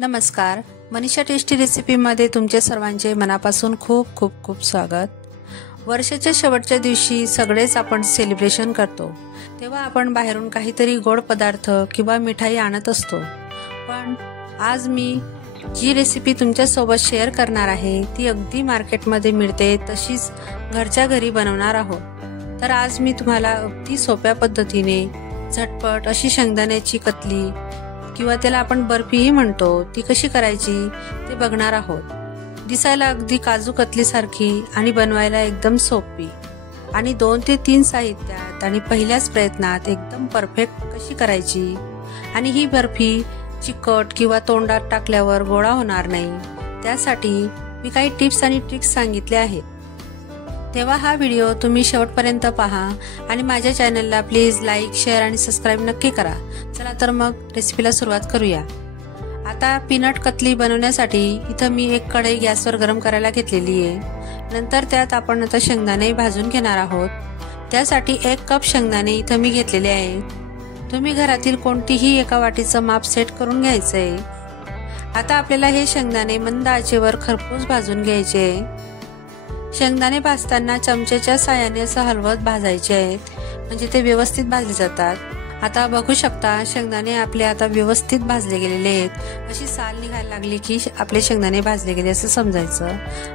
नमस्कार, मनीषा टेस्टी रेसिपीमध्ये तुमचे सर्वांचे मनापासून खूप खूप खूप स्वागत। वर्षाच्या शेवटच्या दिवशी सगळेच आपण सेलिब्रेशन करतो, तेव्हा आपण बाहेरून काहीतरी गोड पदार्थ किंवा मिठाई आणत असतो। पण आज मी जी रेसिपी तुमच्यासोबत शेअर करणार आहे ती अगदी मार्केटमध्ये मिळते तशीच घरच्या घरी बनवणार आहोत। तर आज मी तुम्हाला अगदी सोप्या पद्धतीने झटपट अशी शेंगदाण्याची कतली किंवा त्याला आपण बर्फीही म्हणतो ती कशी करायची ते बघणार आहोत। दिसायला अगदी काजू कतली सारखी आणि बनवायला एकदम सोपी आणि 2 ते 3 साहित्यात आणि पहिल्याच प्रयत्नात एकदम परफेक्ट कशी करायची आणि ही बर्फी चिकट किंवा तोंडात टाकल्यावर गोळा होणार नाही, त्यासाठी मी काही टिप्स आणि ट्रिक्स सांगितले आहेत। तेव्हा हा व्हिडिओ तुम्ही शेवटपर्यंत पहा आणि माझ्या चॅनलला प्लीज लाईक, शेअर आणि सबस्क्राइब नक्की करा। चला तर मग रेसिपीला सुरुवात करूया। आता पीनट कतली बनवण्यासाठी इथं मी एक कढई गॅसवर गरम करायला घेतलेली आहे। नंतर त्यात आपण आता शेंगदाणे भाजून घेणार आहोत। त्यासाठी 1 कप शेंगदाणे इथं मी घेतलेले आहे। तुम्ही घरातील कोणतीही एका वाटीचं माप सेट करून घ्यायचं आहे। आता आपल्याला हे शेंगदाणे मंद आचेवर खरपूस भाजून घ्यायचे। शेंगदाणे भाजताना चमच्याच्या साहाय्याने असं हलवत भाजायचे आहेत, म्हणजे ते व्यवस्थित भाजले जातात। आता बघू शकता शेंगदाणे आपले आता व्यवस्थित भाजले गेलेले आहेत। अशी साल निघायला लागली की आपले शेंगदाणे भाजले गेले असं समजायचं।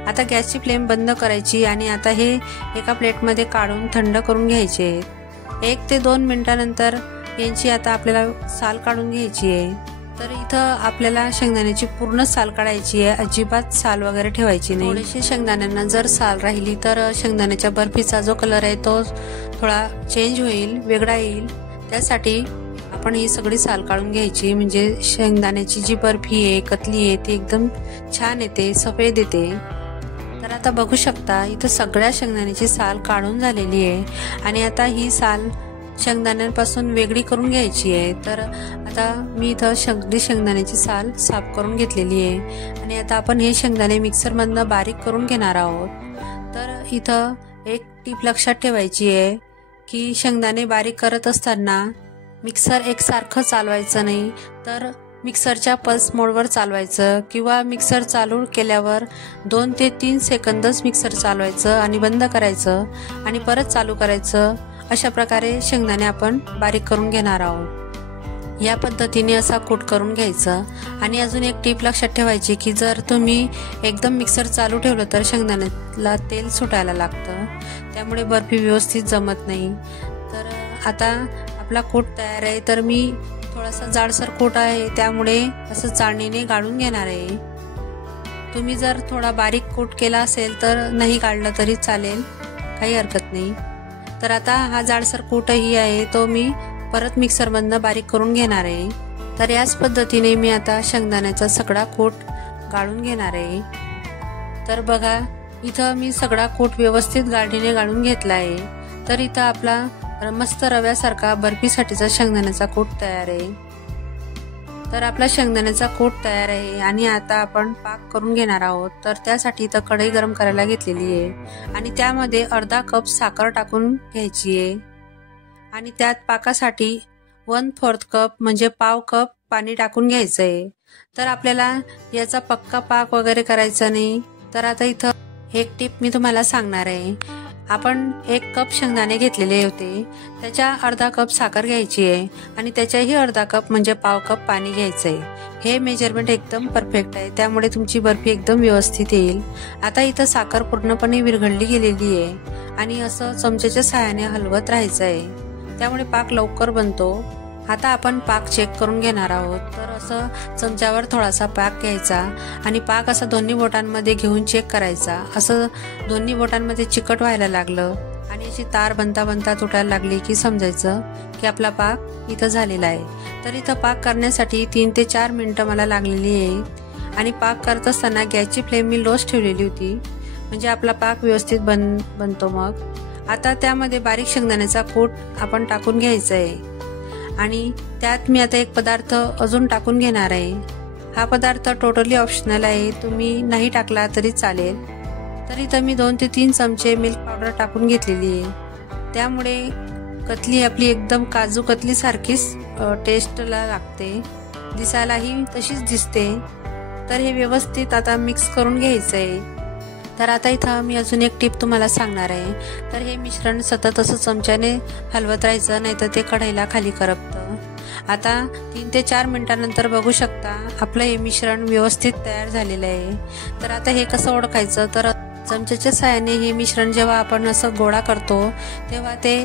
आता गॅसची फ्लेम बंद करायची आणि आता हे एका प्लेटमध्ये काढून थंड करून घ्यायचे आहेत। 1 ते 2 मिनिटांनंतर यांची आता आपल्याला साल काढून घ्यायची आहे। तर इथं आपल्याला शेंगदाण्याची पूर्ण साल काढायची आहे, अजिबात साल वगैरे ठेवायची नाही। थोडीशी शेंगदाण्यांना जर साल राहिली तर शेंगदाण्याच्या बर्फीचा जो कलर आहे तो थोडा चेंज होईल, वेगळा येईल। त्यासाठी आपण ही सगळी साल काढून घ्यायची, म्हणजे शेंगदाण्याची जी बर्फी आहे, कतली आहे ती एकदम छान येते, सफेद येते। तर आता बघू शकता इथं सगळ्या शेंगदाण्याची साल काढून झालेली आहे आणि आता ही साल शेंगदाण्यांपासून वेगळी करून घ्यायची आहे। तर आता मी इथं सगळी शेंगदाण्याची साल साफ करून घेतलेली आहे आणि आता आपण हे शेंगदाणे मिक्सरमधनं बारीक करून घेणार आहोत। तर इथं एक टीप लक्षात ठेवायची आहे की शेंगदाणे बारीक करत असताना मिक्सर एकसारखं चालवायचं नाही, तर मिक्सरच्या पल्स मोडवर चालवायचं किंवा मिक्सर चालू केल्यावर 2 ते 3 सेकंदच मिक्सर चालवायचं आणि बंद करायचं आणि परत चालू करायचं। अशा प्रकारे शेंगदाणे आपण बारीक करून घेणार आहोत। या पद्धतीने असा कूट करून घ्यायचं। आणि अजून एक टीप लक्षात ठेवायची की जर तुम्ही एकदम मिक्सर चालू ठेवलं तर शेंगदाण्याला तेल सुटायला लागतं, त्यामुळे बर्फी व्यवस्थित जमत नाही। तर आता आपला कूट तयार आहे। तर मी थोडासा जाडसर कूट आहे त्यामुळे असं चाळणीने गाळून घेणार आहे। तुम्ही जर थोडा बारीक कूट केला असेल तर नाही गाळलं तरी चालेल, काही हरकत नाही। तर आता हा जाडसर कूटही आहे तो मी परत मिक्सरमधनं बारीक करून घेणार आहे। तर याच पद्धतीने मी आता शेंगदाण्याचा सगळा कूट गाळून घेणार आहे। तर बघा इथं मी सगळा कूट व्यवस्थित गाळणीने गाळून घेतला आहे। तर इथं आपला मस्त रव्यासारखा बर्फीसाठीचा शेंगदाण्याचा कूट तयार आहे। तर आपला शेंगदाण्याचा कूट तयार आहे आणि आता आपण पाक करून घेणार आहोत। तर त्यासाठी इथं कढई गरम करायला घेतलेली आहे आणि त्यामध्ये अर्धा कप साखर टाकून घ्यायची आहे आणि त्यात पाकासाठी 1/4 कप म्हणजे पाव कप पाणी टाकून घ्यायचं आहे। तर आपल्याला याचा पक्का पाक वगैरे करायचा नाही। तर आता इथं एक टिप मी तुम्हाला सांगणार आहे। आपण 1 कप शेंगदाणे घेतलेले होते, त्याच्या अर्धा कप साखर घ्यायची आहे आणि त्याच्याही अर्धा कप म्हणजे पाव कप पाणी घ्यायचं आहे। हे मेजरमेंट एकदम परफेक्ट आहे, त्यामुळे तुमची बर्फी एकदम व्यवस्थित येईल। आता इथं साखर पूर्णपणे विरघळली गेलेली आहे आणि असं चमच्याच्या साहाय्याने हलवत राहायचं आहे, त्यामुळे पाक लवकर बनतो। आता आपण पाक चेक करून घेणार आहोत। तर असं चमच्यावर थोडासा पाक घ्यायचा आणि पाक असा दोन्ही बोटांमध्ये घेऊन चेक करायचा। असं दोन्ही बोटांमध्ये चिकट व्हायला लागलं आणि अशी तार बनता बनता तुटायला लागली की समजायचं की आपला पाक इथं झालेला आहे। तर इथं पाक करण्यासाठी 3 ते 4 मिनिटं मला लागलेली आहे आणि पाक करत असताना गॅसची फ्लेम मी लोच ठेवलेली होती, म्हणजे आपला पाक व्यवस्थित बनतो। मग आता त्यामध्ये बारीक शेंगदाण्याचा कूट आपण टाकून घ्यायचा आहे आणि त्यात मी आता एक पदार्थ अजून टाकून घेणार आहे। हा पदार्थ टोटली ऑप्शनल आहे, तुम्ही नाही टाकला तरी चालेल। तर इथं मी 2 ते 3 चमचे मिल्क पावडर टाकून घेतलेली आहे, त्यामुळे कतली आपली एकदम काजू कतली सारखीच टेस्टला लागते। दिसायलाही तशीच दिसते. तर हे व्यवस्थित आता मिक्स करून घ्यायचं आहे. तर आता इथं मी अजून एक टिप तुम्हाला सांगणार आहे. तर हे मिश्रण सतत असं चमच्याने हलवत राहायचं, नाहीतर ते कढईला खाली करपतं. आता 3 ते 4 मिनिटांनंतर बघू शकता आपलं हे मिश्रण व्यवस्थित तयार झालेलं आहे. तर आता हे कसं ओळखायचं, तर चमच्याच्या साहाय्याने हे मिश्रण जेव्हा आपण असं गोळा करतो तेव्हा ते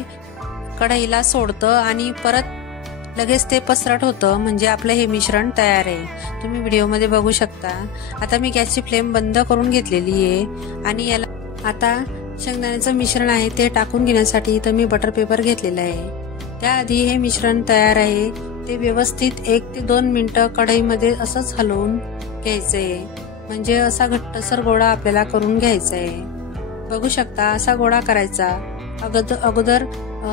कढईला सोडतं आणि परत लगेच ते पसरट होतं, म्हणजे आपलं हे मिश्रण तयार आहे. तुम्ही व्हिडिओमध्ये बघू शकता. आता मी गॅसची फ्लेम बंद करून घेतलेली आहे आणि याला आता शेंगदाण्याचं मिश्रण आहे ते टाकून घेण्यासाठी इथं मी बटर पेपर घेतलेला आहे. त्याआधी हे मिश्रण तयार आहे ते व्यवस्थित 1 ते 2 मिनिटं कढईमध्ये असंच हलवून घ्यायचं आहे, म्हणजे असा घट्टसर गोळा आपल्याला करून घ्यायचा आहे. बघू शकता असा गोळा करायचा. अगोदर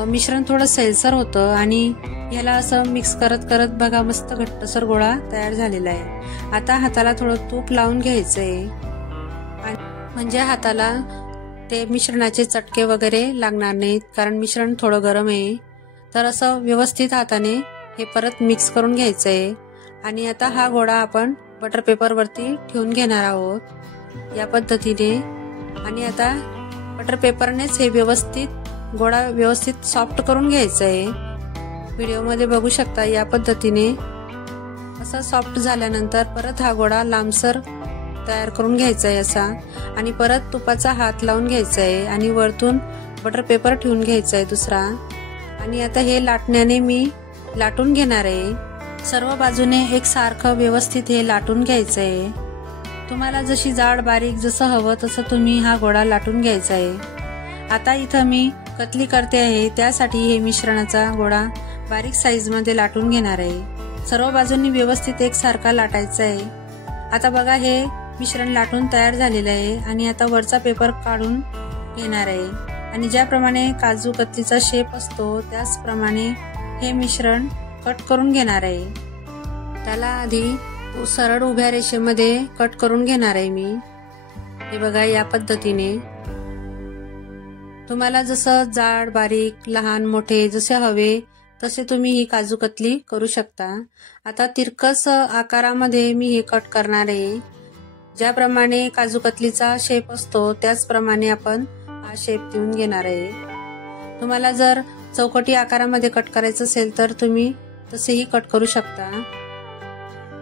मिश्रण थोडं सैलसर होतं आणि याला असं मिक्स करत करत बघा मस्त घट्टसर गोळा तयार झालेला आहे. आता हाताला थोडं तूप लावून घ्यायचंय, म्हणजे हाताला ते मिश्रणाचे चटके वगैरे लागणार नाहीत, कारण मिश्रण थोडं गरम आहे. तर असं व्यवस्थित हाताने हे परत मिक्स करून घ्यायचंय. आणि आता हा गोळा आपण बटर पेपर वरती ठेवून घेणार आहोत या पद्धतीने. आणि आता बटर पेपरनेच हे गोळा व्यवस्थित सॉफ्ट करून घ्यायचा आहे. व्हिडिओमध्ये बघू शकता या पद्धतीने असा सॉफ्ट झाल्यानंतर परत हा गोळा लांबसर तयार करून घ्यायचा आहे असा, आणि परत तुपाचा हात लावून घ्यायचा आहे आणि वरतून बटर पेपर ठेवून घ्यायचा आहे दुसरा. आणि आता हे लाटण्याने मी लाटून घेणार आहे. सर्व बाजूने एकसारखं व्यवस्थित हे लाटून घ्यायचं आहे. तुम्हाला जशी जाड बारीक जसं हवं तसं तुम्ही हा गोळा लाटून घ्यायचा आहे. आता इथं मी कतली करते आहे, त्यासाठी हे मिश्रणाचा गोळा बारीक साईज मध्ये लाटून घेणार आहे. सर्व बाजूंनी व्यवस्थित एकसारखा लाटायचा आहे. आता बघा हे मिश्रण लाटून तयार झालेलं आहे आणि आता वरचा पेपर काढून घेणार आहे. आणि ज्याप्रमाणे काजू कतलीचा शेप असतो त्याचप्रमाणे हे मिश्रण कट करून घेणार आहे. त्याला आधी सरळ उभ्या रेषेमध्ये कट करून घेणार आहे मी. हे बघा या पद्धतीने. तुम्हाला जसं जाड बारीक लहान मोठे जसे हवे तसे तुम्ही ही काजू कतली करू शकता. आता तिरकस आकारामध्ये मी हे कट करणार आहे. ज्याप्रमाणे काजू कतलीचा शेप असतो त्याचप्रमाणे आपण हा शेप देऊन घेणार आहे. तुम्हाला जर चौकटी आकारामध्ये कट करायचं असेल तर तुम्ही तसेही कट करू शकता,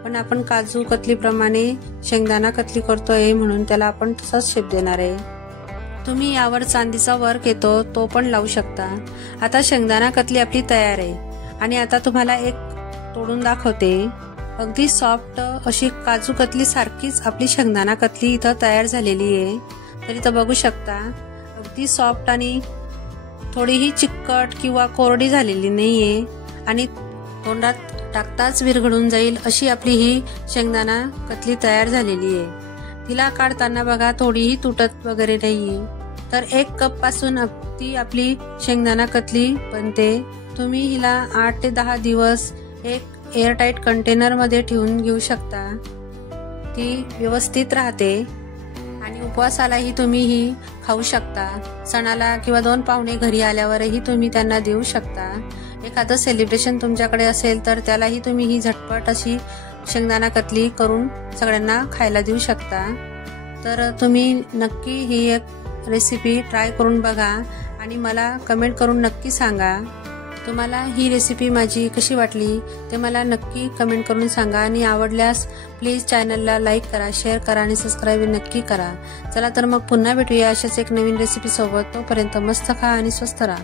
पण आपण काजू कतली प्रमाणे शेंगदाणा कतली करतोय म्हणून त्याला आपण तसाच शेप देणार आहे. तुम्ही यावर चांदीचा वर्क येतो तो पण लावू शकता. आता शेंगदाणा कतली आपली तयार आहे आणि आता तुम्हाला एक तोडून दाखवते. अगदी सॉफ्ट अशी काजू कतली सारखीच आपली शेंगदाणा कतली इथं तयार झालेली आहे. तर इथं बघू शकता अगदी सॉफ्ट आणि थोडीही चिकट किंवा कोरडी झालेली नाहीये आणि तोंडात टाकताच विरघळून जाईल अशी आपली ही शेंगदाणा कतली तयार झालेली आहे. तिला काढताना बघा थोडीही तुटत वगैरे नाहीये. तर 1 कप पासून ती आपली शेंगदाणा कतली बनते. तुम्ही हिला 8 ते 10 दिवस एक एअरटाईट कंटेनर मध्ये ठेवून घेऊ शकता. ती व्यवस्थित राहते आणि उपवासालाही तुम्ही ही खाऊ शकता. सणाला किंवा 2 पाहुणे घरी आल्यावरही तुम्ही त्यांना देऊ शकता. एखादं सेलिब्रेशन तुमच्याकडे असेल तर त्यालाही तुम्ही ही झटपट अशी शेंगदाणा कतली करून सगळ्यांना खायला देऊ शकता. तर तुम्ही नक्की ही एक रेसिपी ट्राय करून बघा आणि मला कमेंट करून नक्की सांगा तुम्हाला ही रेसिपी माझी कशी वाटली ते मला नक्की कमेंट करून सांगा. आणि आवडल्यास प्लीज चॅनलला लाईक करा, शेअर करा आणि सबस्क्राईब नक्की करा. चला तर मग पुन्हा भेटूया अशाच एक नवीन रेसिपी सोबत. तोपर्यंत मस्त खा आणि स्वस्थ राहा.